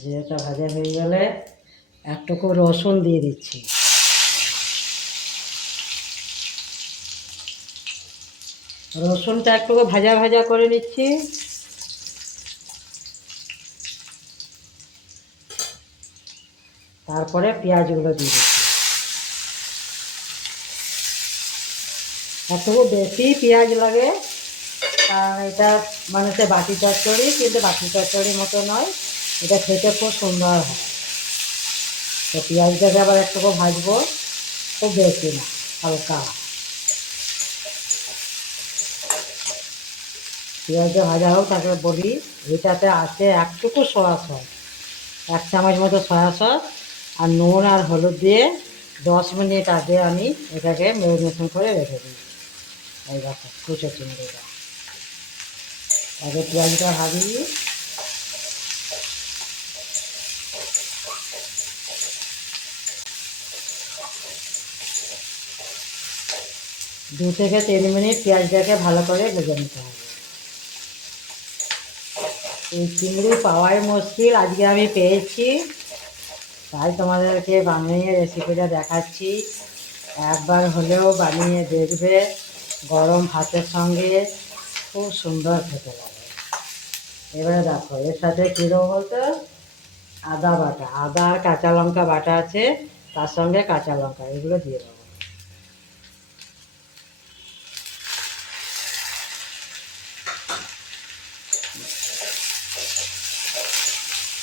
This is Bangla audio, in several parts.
জিরেটা ভাজা হয়ে গেলে একটুকু রসুন দিয়ে দিচ্ছি। রসুনটা একটু ভাজা ভাজা করে নিচ্ছি। তারপরে পেঁয়াজগুলো দিয়ে দিচ্ছি। একটু বেশি পেঁয়াজ লাগে, কারণ এটা মানে সে বাটি চচ্চড়ি, কিন্তু বাটি চচ্চড়ির মতো নয়, এটা খেতে খুব সুন্দর হয়। তো পেঁয়াজটাকে আবার একটু ভাজবো, খুব বেশি না, হালকা। পেঁয়াজটা ভাজা হোক, তারপরে বলি এটাতে আছে একটুকু সয়া সস, 1 চামচ মতো সয়া সস আর নুন আর হলুদ দিয়ে 10 মিনিট আগে আমি এটাকে ম্যারিনেশন করে রেখে দিই। এই দেখো কুচো চিংড়িটা আগে পেঁয়াজটা ভাজিয়ে 2 থেকে 3 মিনিট পেঁয়াজটাকে ভালো করে ভেজে নিতে হবে। এই চিংড়ি পাওয়াই মুশকিল, আজকে আমি পেয়েছি, তাই তোমাদেরকে বানিয়ে রেসিপিটা দেখাচ্ছি। একবার হলেও বানিয়ে দেখবে, গরম ভাতের সঙ্গে খুব সুন্দর খেতে লাগে। এবারে দেখো এর সাথে কীরকম বলতো, আদা বাটা, আদা আর কাঁচা লঙ্কা বাটা আছে, তার সঙ্গে কাঁচা লঙ্কা, এগুলো দিয়ে দেবো।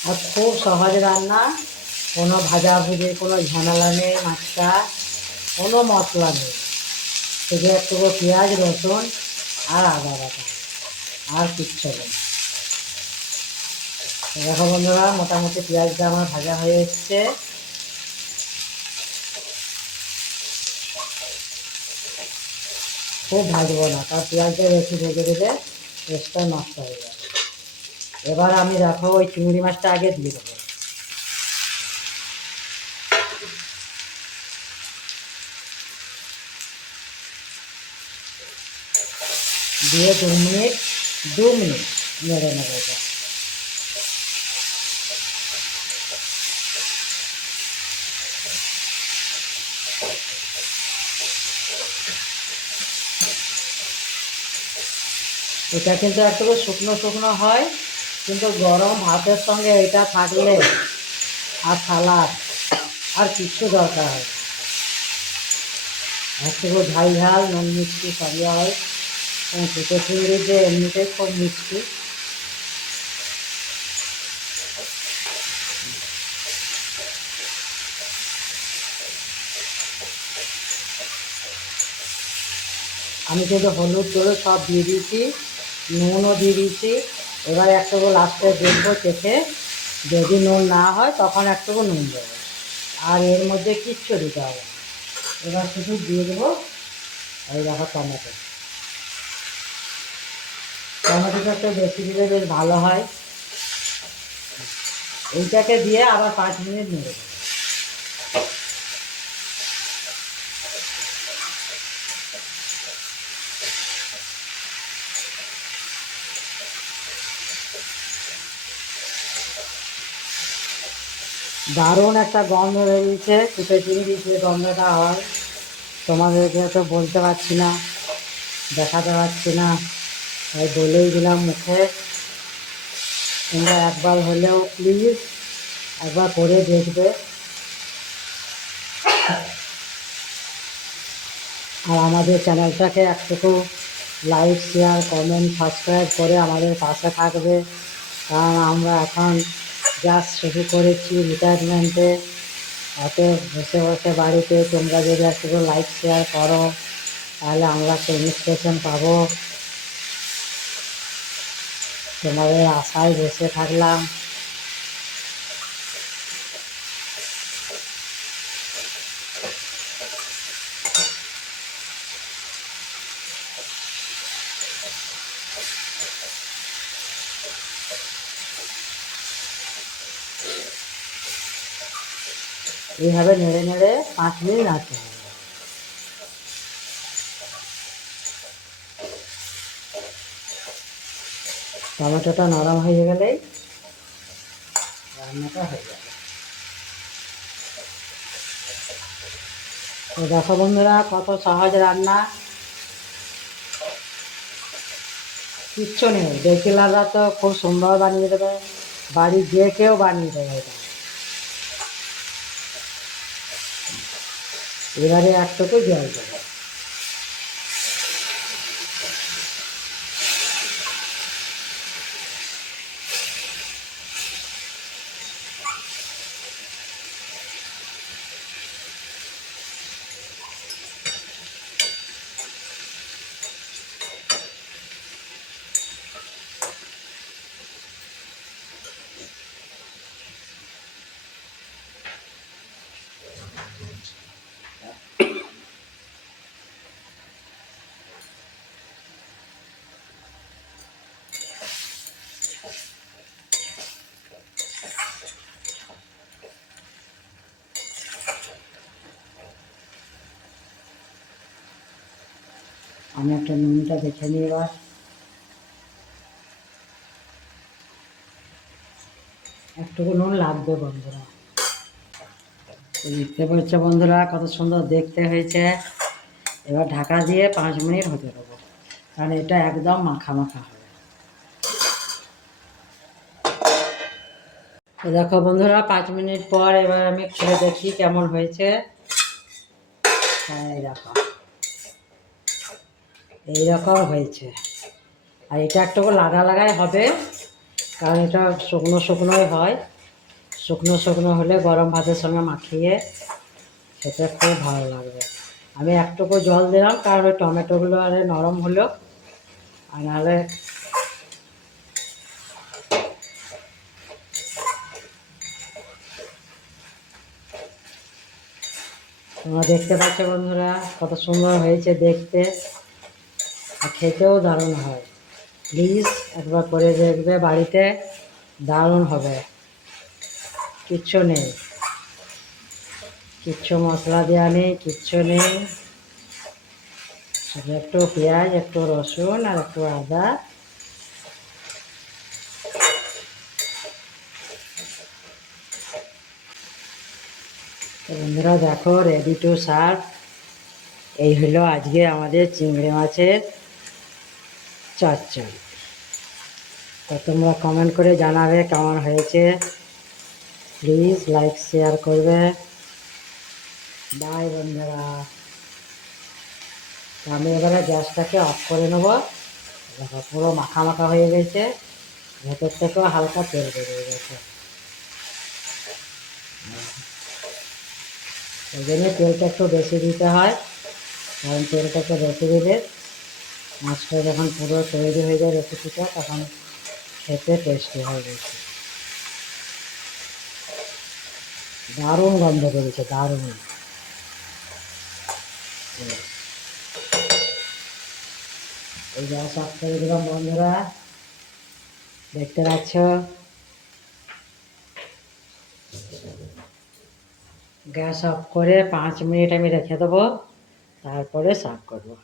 আর খুব সহজ রান্না, কোনো ভাজাভুজি, কোনো ঝামেলা নেই, মাছটা কোনো মশলা নেই, শুধু একটু পেঁয়াজ রসুন আর আদা বাটা, আর কিচ্ছু নেই। দেখো বন্ধুরা, মোটামুটি পেঁয়াজটা আমার ভাজা হয়ে এসছে। খুব ভাজবো না, কারণ পেঁয়াজটা বেশি ভেজে দিলে টেস্টটা নষ্ট হয়ে যাবে। এবার আমি দেখো ওই চিংড়ি মাছটা আগে দিয়ে দেবো। দিয়ে 2 মিনিট নেড়ে নেবো এটা। এটা কিন্তু একটু শুকনো শুকনো হয়, কিন্তু গরম ভাতের সঙ্গে এটা থাকলে আর সালাদ আর কিচ্ছু দরকার হয় না। একটু ঝাল ঝাল নুন মিষ্টি সবই হয়, ছোটো চিংড়ি যে এমনিতেই খুব মিষ্টি। আমি কিন্তু হলুদ টলুদ সব দিয়ে দিয়েছি, নুনও দিয়ে দিয়েছি। এবার একটু লাস্টে দেখবো চেখে, যদি নুন না হয় তখন একটু নুন দেবো, আর এর মধ্যে কিচ্ছু দিতে হবে না। এবার শুধু দিয়ে দেবো এই দেখো টমেটো। টমেটোটা একটু বেশি দিলে বেশ ভালো হয়। এইটাকে দিয়ে আবার 5 মিনিট নেড়ে দেবো। দারুণ একটা গন্ধ বেরিয়েছে, কুটে চিংড়ি যে গন্ধটা হয়, তোমাদেরকে তো বলতে পারছি না, দেখাতে পারছি না, তাই বলেই দিলাম মুখে। তোমরা একবার হলেও প্লিজ একবার করে দেখবে। আর আমাদের চ্যানেলটাকে একটু লাইক শেয়ার কমেন্ট সাবস্ক্রাইব করে আমাদের পাশে থাকবে, কারণ আমরা এখন জাস্ট শুরু করেছি রিটায়ারমেন্টে। অত বসে বসে বাড়িতে তোমরা যদি একটু লাইক শেয়ার করো, তাহলে আমরা একটা ইন্সপিরেশন পাবো। তোমাদের আশায় বসে থাকলাম। এইভাবে নেড়ে নেড়ে 5 মিনিট রাখতে হবে। টমেটোটা নরম হয়ে গেলেই রান্নাটা হয়ে যাবে। তো দেখো বন্ধুরা, কত সহজ রান্না, কিচ্ছু নেই। বেকিলাররা তো খুব সুন্দর বানিয়ে দেবে, বাড়ির যে কেউ বানিয়ে দেবে এটা। এবারে একটুকু জল দেবে। আমি একটা নুনটা দেখে নিই এবার। একটুকু নুন লাগবে বন্ধুরা। দেখতে পাচ্ছ বন্ধুরা, কত সুন্দর দেখতে হয়েছে। এবার ঢাকা দিয়ে 5 মিনিট হতে দেবো, কারণ এটা একদম মাখা মাখা হবে। তো দেখো বন্ধুরা, 5 মিনিট পর এবার আমি খুলে দেখি কেমন হয়েছে। এই দেখো, এইরকম হয়েছে। আর এটা একটু লাগা লাগাই হবে, কারণ এটা শুকনো শুকনোই হয়। শুকনো শুকনো হলে গরম ভাতের সঙ্গে মাখিয়ে খেতে খুব ভালো লাগবে। আমি একটুকু জল দিলাম, কারণ ওই টমেটোগুলো আরে নরম হলো, আর নাহলে তোমরা দেখতে পাচ্ছ বন্ধুরা, কত সুন্দর হয়েছে দেখতে, আর খেতেও দারুণ হয়। প্লিজ একবার করে দেখবে বাড়িতে, দারুণ হবে। কিচ্ছু নেই, কিচ্ছু মশলা দেওয়া নেই, কিচ্ছু নেই। শুধু একটু পেঁয়াজ, একটু রসুন আর একটু আদা। তো বন্ধুরা দেখো, রেডি টু সার্ভ। এই হলো আজকে আমাদের চিংড়ি মাছের চচ্চড়ি। তো তোমরা কমেন্ট করে জানাবে কেমন হয়েছে। প্লিজ লাইক শেয়ার করবে। বাই বন্ধুরা। আমি এবারে গ্যাসটাকে অফ করে নেব। দেখো পুরো মাখা মাখা হয়ে গেছে, ভেতর থেকেও হালকা তেল বেরিয়ে গেছে। ওই জন্য তেলটা একটু বেশি দিতে হয়, কারণ তেলটা একটু বেশি দিলে মাছটা যখন পুরো তৈরি হয়ে যায় রেসিপিটা, তখন খেতে টেস্টি হয়ে গেছে। দারুণ গন্ধ করেছে, দারুণ। এই গ্যাস অফ করে দিলাম বন্ধুরা, দেখতে পাচ্ছ। গ্যাস অফ করে 5 মিনিট আমি রেখে দেবো, তারপরে সার্ভ করবো।